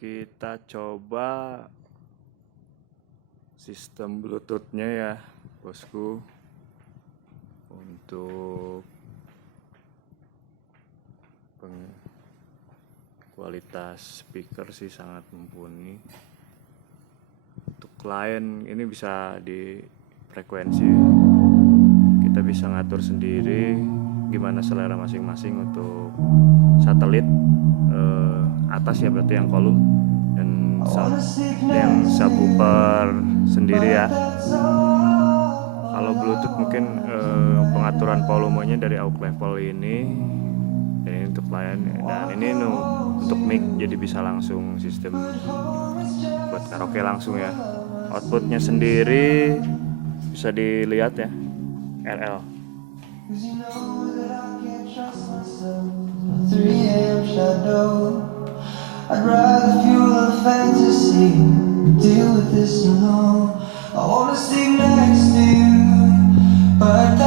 Kita coba sistem Bluetooth-nya ya, bosku. Untuk kualitas speaker sih sangat mumpuni. Untuk klien ini bisa di frekuensi, kita bisa ngatur sendiri gimana selera masing-masing. Untuk satelit atas ya berarti yang kolom, dan yang subwoofer sendiri ya. Kalau Bluetooth mungkin pengaturan volumenya dari aux level ini, dan ini untuk klien, dan ini untuk mic, jadi bisa langsung sistem buat karaoke langsung ya. Outputnya sendiri bisa dilihat ya, RL. I'd rather fuel a fantasy than deal with this alone. I wanna sleep next to you, but